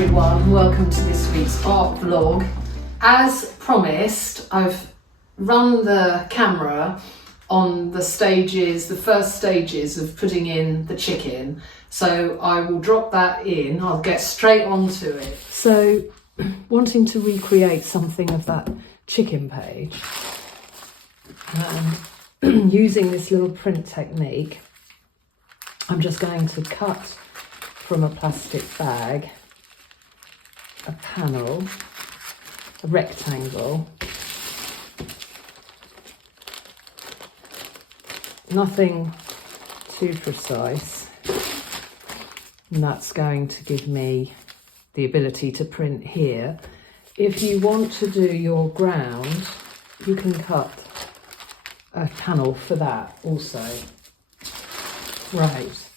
everyone, welcome to this week's art vlog. As promised, I've run the camera on the first stages of putting in the chicken, so I will drop that in. I'll get straight onto it. So, wanting to recreate something of that chicken page, and using this little print technique, I'm just going to cut from a plastic bag a panel, a rectangle, nothing too precise, and that's going to give me the ability to print here. If you want to do your ground, you can cut a panel for that also. Right,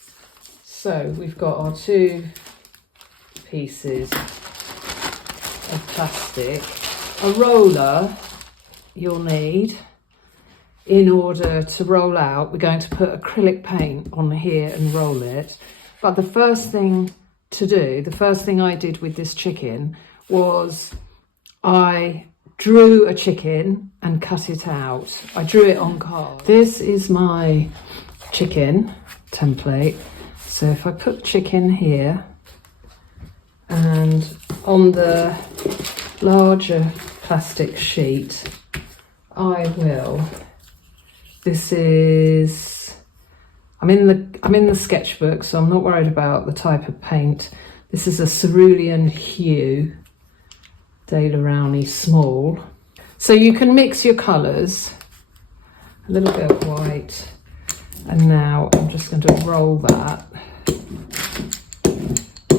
so we've got our two pieces of plastic, a roller you'll need in order to roll out. We're going to put acrylic paint on here and roll it. But the first thing to do, the first thing I did with this chicken was I drew a chicken and cut it out. I drew it on card. This is my chicken template. So if I put chicken here, and on the larger plastic sheet, I will, this is, I'm in the sketchbook, so I'm not worried about the type of paint. This is a cerulean hue, Daler Rowney small. So you can mix your colours, a little bit of white, and now I'm just going to roll that.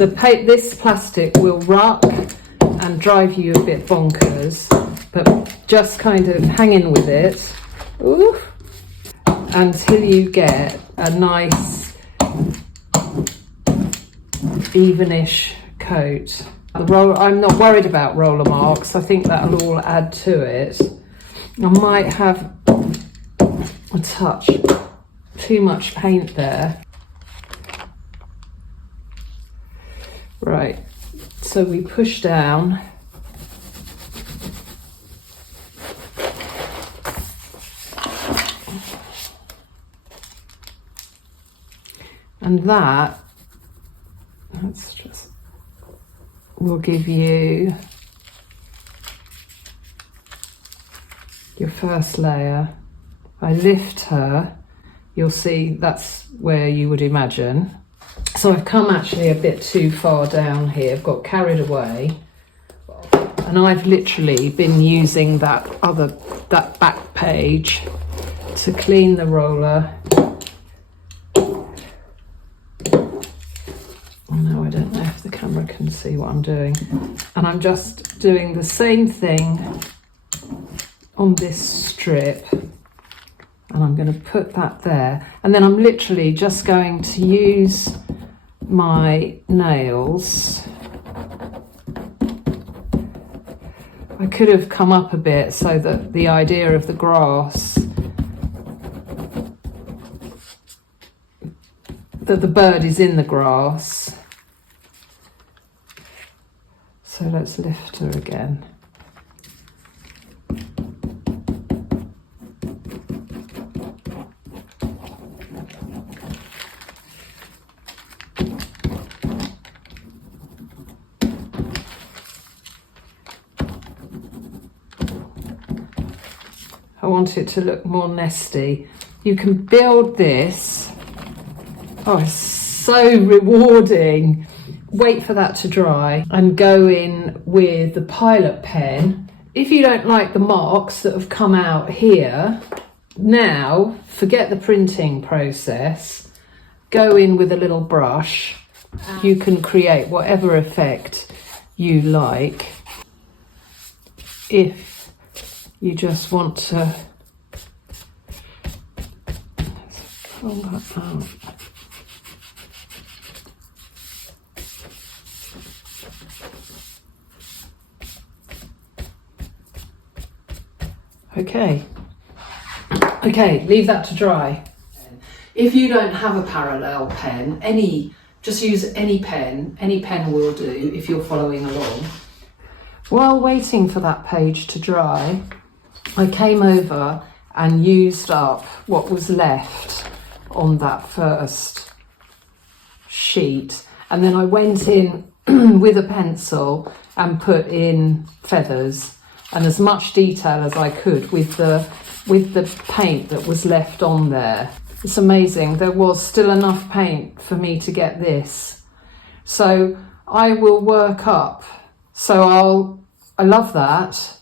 This plastic will ruck and drive you a bit bonkers, but just kind of hang in with it, until you get a nice evenish coat. I'm not worried about roller marks. I think that'll all add to it. I might have a touch too much paint there. Right, so we push down. And will give you your first layer. I lift her, you'll see that's where you would imagine. So I've come actually a bit too far down here, I've got carried away, and I've literally been using that back page to clean the roller. No, I don't know if the camera can see what I'm doing. And I'm just doing the same thing on this strip, and I'm going to put that there, and then I'm literally just going to use my nails. I could have come up a bit so that the idea of the grass, that the bird is in the grass. So let's lift her again. I want it to look more nesty. You can build this. Oh, it's so rewarding. Wait for that to dry and go in with the Pilot pen. If you don't like the marks that have come out here, now forget the printing process. Go in with a little brush. You can create whatever effect you like. If you just want to pull that out. Okay, leave that to dry. If you don't have a parallel pen, any Just use any pen will do if you're following along. While waiting for that page to dry, I came over and used up what was left on that first sheet, and then I went in with a pencil and put in feathers and as much detail as I could with the paint that was left on there. It's amazing, there was still enough paint for me to get this. So I will work up, I love that.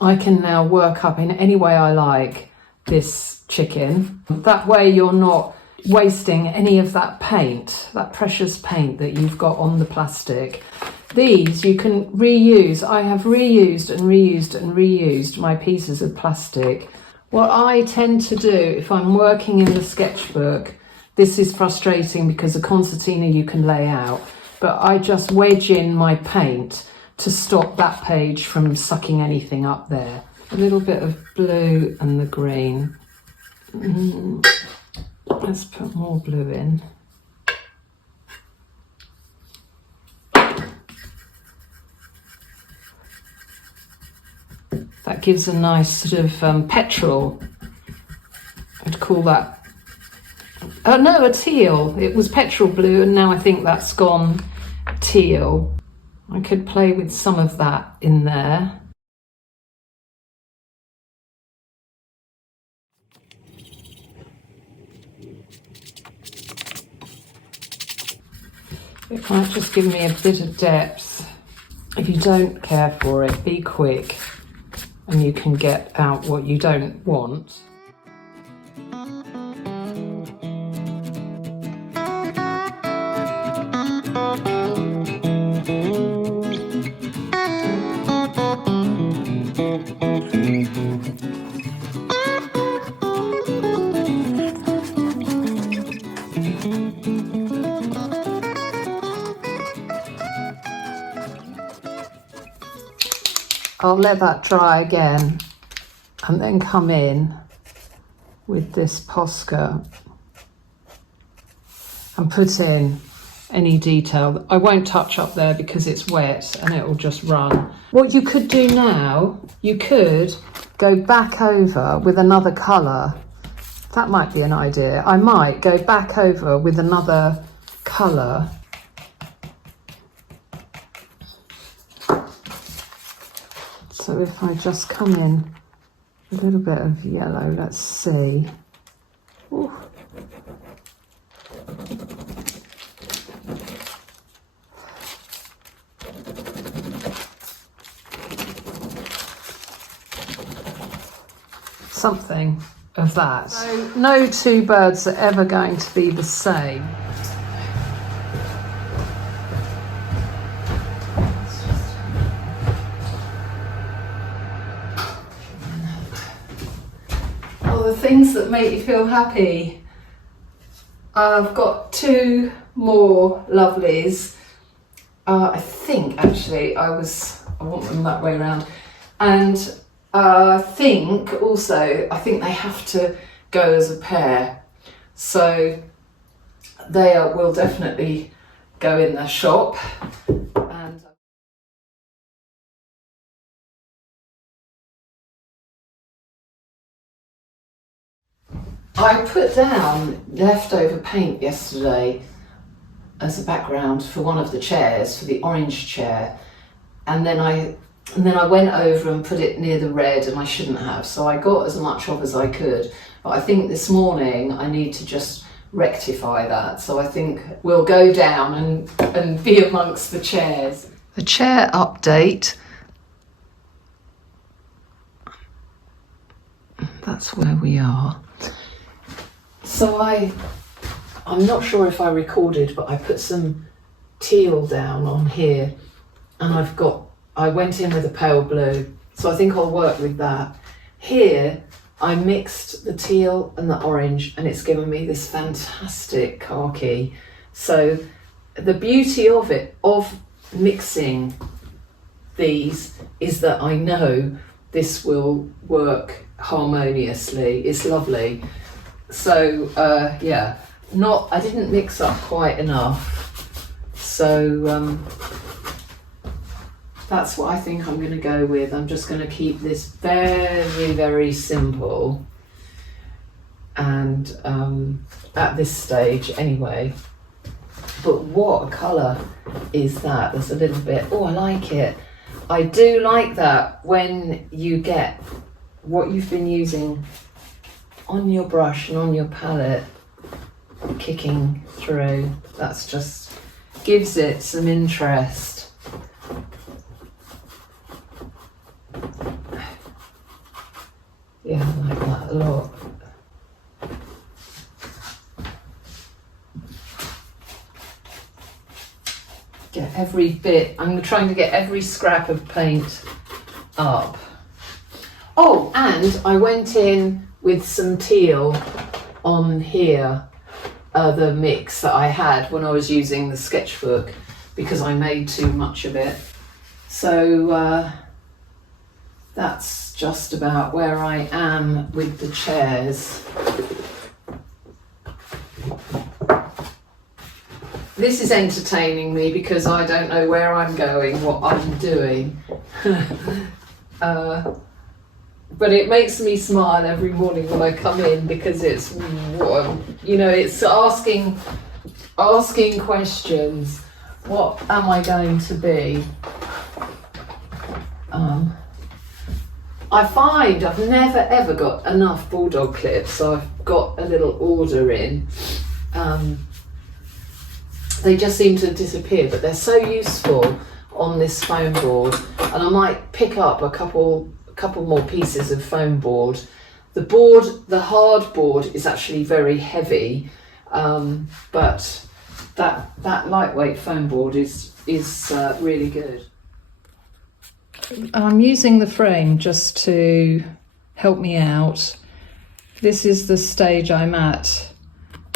I can now work up in any way I like this chicken. That way you're not wasting any of that paint, that precious paint that you've got on the plastic. These you can reuse. I have reused and reused and reused my pieces of plastic. What I tend to do if I'm working in the sketchbook, this is frustrating because a concertina you can lay out, but I just wedge in my paint to stop that page from sucking anything up there. A little bit of blue and the green. Let's put more blue in. That gives a nice sort of petrol. I'd call that, no, a teal. It was petrol blue and now I think that's gone teal. I could play with some of that in there. It might just give me a bit of depth. If you don't care for it, be quick and you can get out what you don't want. I'll let that dry again and then come in with this Posca and put in any detail. I won't touch up there because it's wet and it will just run. What you could do now, you could go back over with another colour. That might be an idea. I might go back over with another colour. So if I just come in a little bit of yellow, let's see. Ooh. Something of that. So no two birds are ever going to be the same. The things that make you feel happy. I've got two more lovelies. I think actually I want them that way around, and I think they have to go as a pair, so they will definitely go in the shop. And I put down leftover paint yesterday as a background for one of the chairs, for the orange chair, and then I went over and put it near the red, and I shouldn't have, so I got as much of as I could. But I think this morning I need to just rectify that, so I think we'll go down and be amongst the chairs. The chair update. That's where we are. So I'm not sure if I recorded, but I put some teal down on here, and I went in with a pale blue, so I think I'll work with that. Here I mixed the teal and the orange, and it's given me this fantastic khaki. So the beauty of mixing these is that I know this will work harmoniously. It's lovely. So yeah, I didn't mix up quite enough. So that's what I think I'm going to go with. I'm just going to keep this very, very simple. And at this stage anyway. But what a colour is that? There's a little bit, oh, I like it. I do like that when you get what you've been using on your brush and on your palette kicking through. That's just gives it some interest. Yeah, I like that a lot. Get every bit, I'm trying to get every scrap of paint up. Oh, and I went in with some teal on here, the mix that I had when I was using the sketchbook, because I made too much of it. So that's just about where I am with the chairs. This is entertaining me because I don't know where I'm going, what I'm doing. But it makes me smile every morning when I come in, because it's, you know, it's asking questions. What am I going to be? I find I've never ever got enough bulldog clips, so I've got a little order in. They just seem to disappear, but they're so useful on this foam board, and I might pick up a couple more pieces of foam board. The hard board is actually very heavy, but that lightweight foam board is really good. I'm using the frame just to help me out. This is the stage I'm at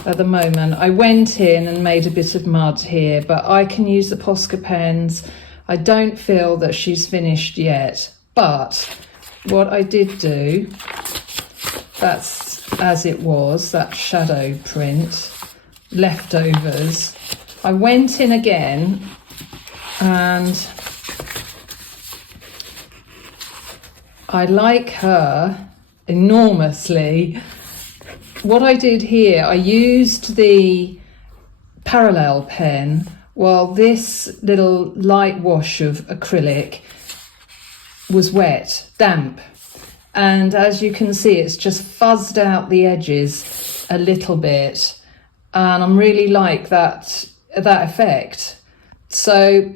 the moment. I went in and made a bit of mud here, but I can use the Posca pens. I don't feel that she's finished yet, but what I did do, that's as it was, that shadow print, leftovers. I went in again and I like her enormously. What I did here, I used the parallel pen while this little light wash of acrylic was wet, damp. And as you can see, it's just fuzzed out the edges a little bit. And I'm really like that effect. So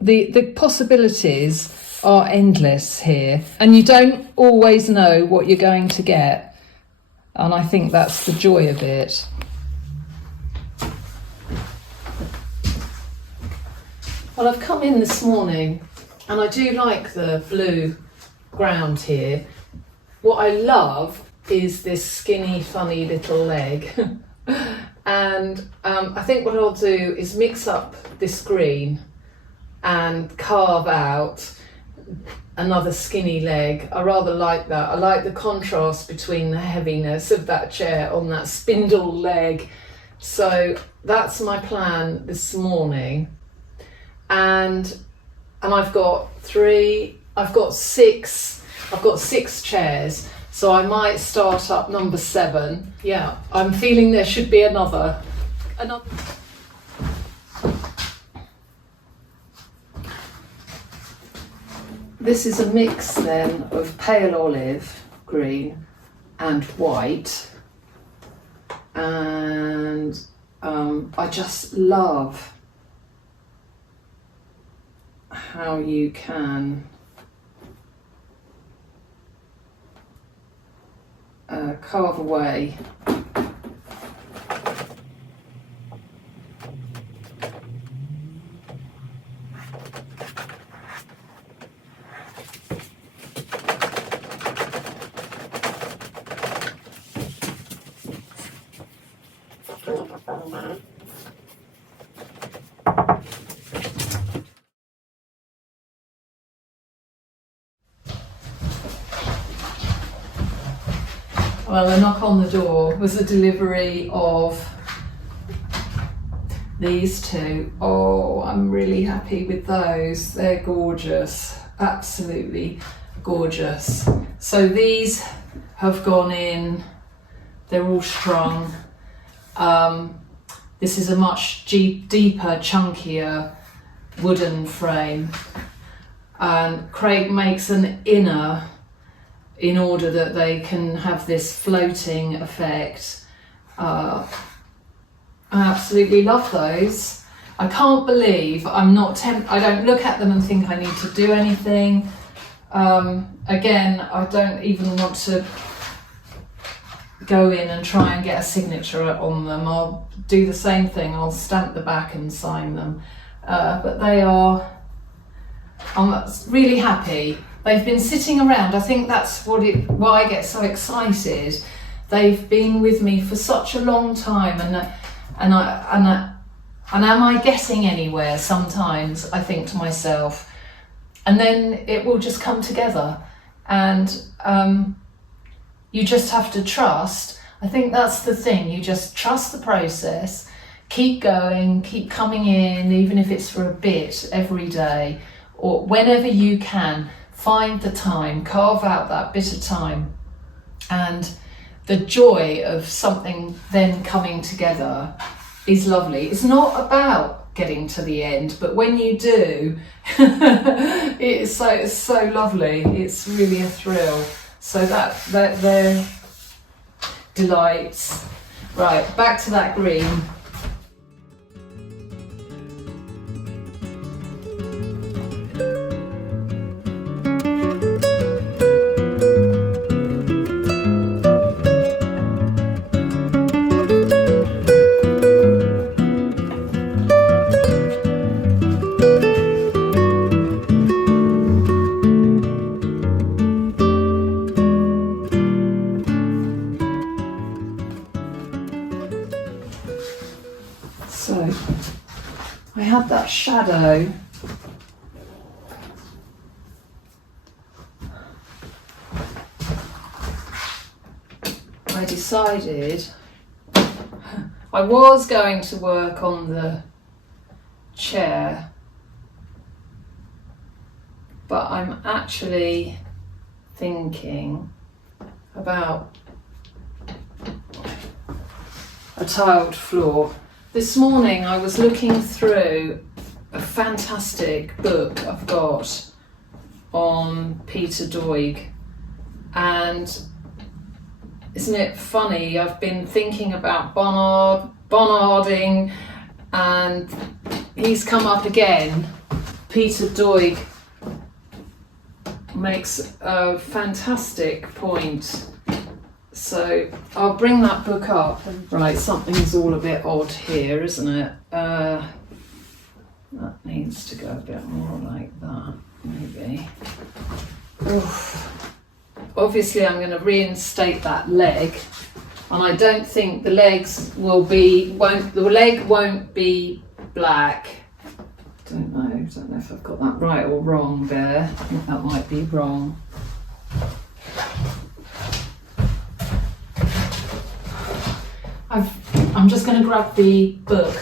the possibilities are endless here. And you don't always know what you're going to get. And I think that's the joy of it. Well, I've come in this morning and I do like the blue ground here. What I love is this skinny, funny little leg. And I think what I'll do is mix up this green and carve out another skinny leg. I rather like that. I like the contrast between the heaviness of that chair on that spindle leg. So that's my plan this morning. And I've got six chairs. So I might start up number 7. Yeah, I'm feeling there should be another. This is a mix then of pale olive green and white, and I just love how you can carve away. Well, a knock on the door was a delivery of These two, oh, I'm really happy with those. They're gorgeous, absolutely gorgeous. So these have gone in, they're all strung. This is a much deeper, chunkier wooden frame. And Craig makes an inner in order that they can have this floating effect. I absolutely love those. I can't believe I'm not I don't look at them and think I need to do anything. Again, I don't even want to go in and try and get a signature on them. I'll do the same thing, I'll stamp the back and sign them. But they are, I'm really happy. They've been sitting around. I think that's why I get so excited. They've been with me for such a long time, and am I getting anywhere sometimes, I think to myself. And then it will just come together, and you just have to trust. I think that's the thing, you just trust the process, keep going, keep coming in, even if it's for a bit every day, or whenever you can, find the time, carve out that bit of time. And the joy of something then coming together is lovely. It's not about getting to the end, but when you do, it's so lovely. It's really a thrill. So that they're delights. Right, back to that green. So I had that shadow. I decided I was going to work on the chair, but I'm actually thinking about a tiled floor. This morning I was looking through a fantastic book I've got on Peter Doig, and isn't it funny, I've been thinking about Bonnarding, and he's come up again. Peter Doig makes a fantastic point. So I'll bring that book up. Right, something's all a bit odd here, isn't it? That needs to go a bit more like that, maybe. Oof. Obviously I'm going to reinstate that leg, and I don't think the legs the leg won't be black. Don't know if I've got that right or wrong there. I think that might be wrong. I'm just going to grab the book,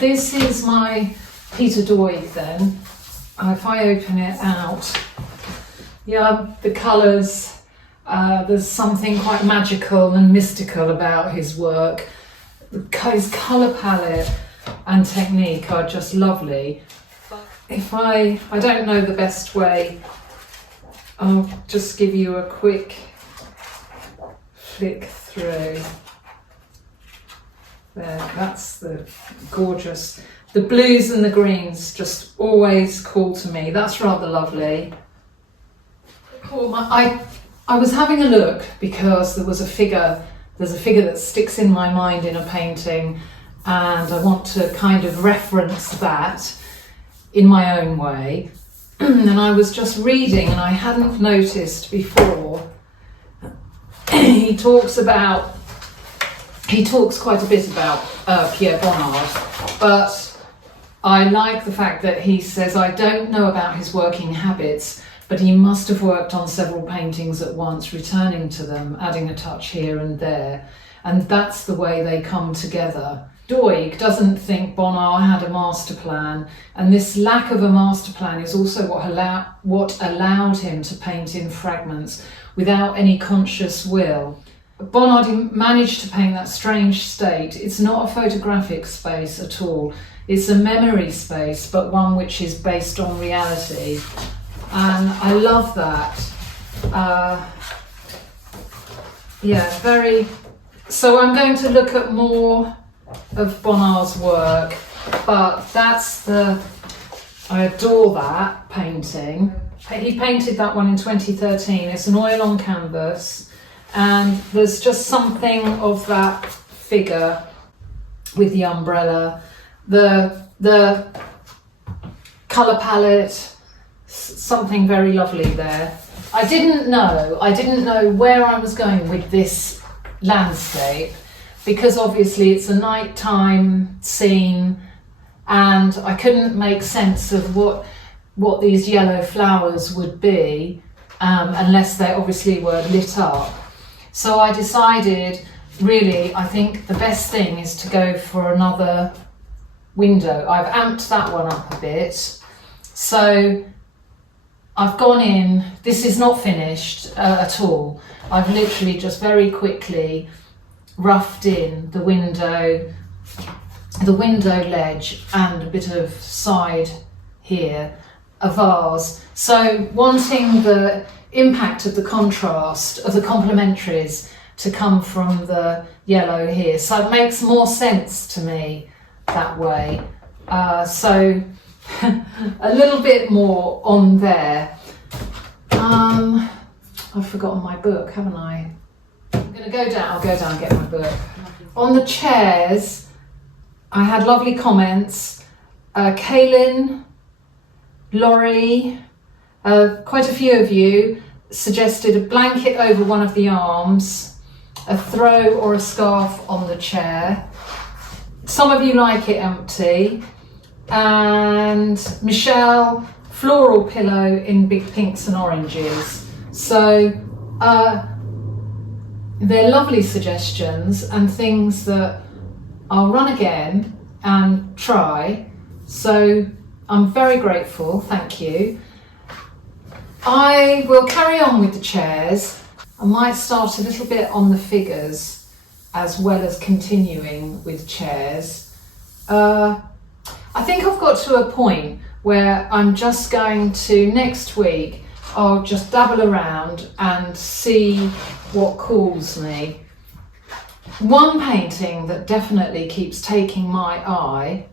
this is my Peter Doig then. If I open it out, yeah, the colours, there's something quite magical and mystical about his work. His colour palette and technique are just lovely. If I don't know the best way, I'll just give you a quick flick through. There, that's the gorgeous. The blues and the greens just always call to me. That's rather lovely. I was having a look because there's a figure that sticks in my mind in a painting, and I want to kind of reference that in my own way. And I was just reading, and I hadn't noticed before, he talks quite a bit about Pierre Bonnard, but I like the fact that he says, I don't know about his working habits, but he must have worked on several paintings at once, returning to them, adding a touch here and there, and that's the way they come together. Doig doesn't think Bonnard had a master plan, and this lack of a master plan is also what allowed him to paint in fragments without any conscious will. Bonnard managed to paint that strange state. It's not a photographic space at all. It's a memory space, but one which is based on reality. And I love that. So I'm going to look at more of Bonnard's work, but I adore that painting. He painted that one in 2013. It's an oil on canvas, and there's just something of that figure with the umbrella, the colour palette, something very lovely there. I didn't know where I was going with this landscape, because obviously it's a nighttime scene and I couldn't make sense of what these yellow flowers would be unless they obviously were lit up. So I decided, really, I think the best thing is to go for another window. I've amped that one up a bit. So I've gone in, this is not finished at all. I've literally just very quickly roughed in the window ledge and a bit of side here, a vase. So wanting the impact of the contrast, of the complementaries to come from the yellow here. So it makes more sense to me that way. So a little bit more on there. I've forgotten my book, haven't I? I'm going to go down, I'll go down and get my book. On the chairs, I had lovely comments. Kaylin, Laurie, quite a few of you suggested a blanket over one of the arms, a throw or a scarf on the chair. Some of you like it empty. And Michelle, floral pillow in big pinks and oranges. So they're lovely suggestions and things that I'll run again and try. So I'm very grateful, thank you. I will carry on with the chairs. I might start a little bit on the figures as well as continuing with chairs. I think I've got to a point where I'm just going to, next week, I'll just dabble around and see what calls me. One painting that definitely keeps taking my eye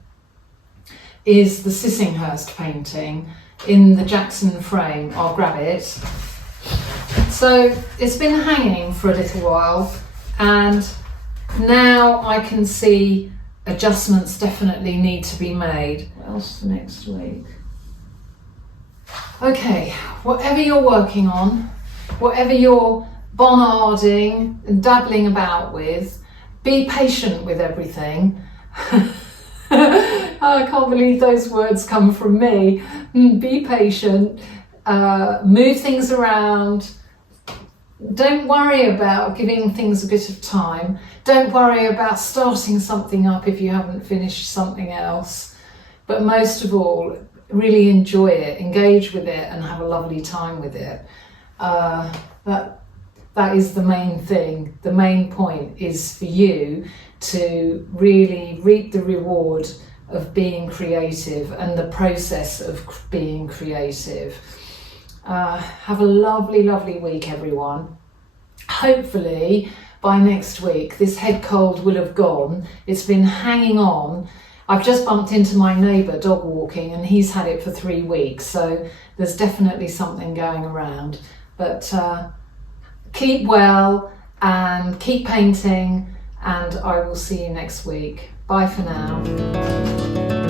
is the Sissinghurst painting in the Jackson frame. I'll grab it. So it's been hanging for a little while, and now I can see adjustments definitely need to be made. What else for next week? Okay, whatever you're working on, whatever you're Bonnarding and dabbling about with, be patient with everything. I can't believe those words come from me. Be patient, move things around. Don't worry about giving things a bit of time. Don't worry about starting something up if you haven't finished something else. But most of all, really enjoy it, engage with it, and have a lovely time with it. That is the main thing. The main point is for you to really reap the reward of being creative and the process of being creative. Have a lovely, lovely week, everyone. Hopefully by next week this head cold will have gone. It's been hanging on. I've just bumped into my neighbour dog walking, and he's had it for 3 weeks, so there's definitely something going around. But keep well and keep painting, and I will see you next week. Bye for now.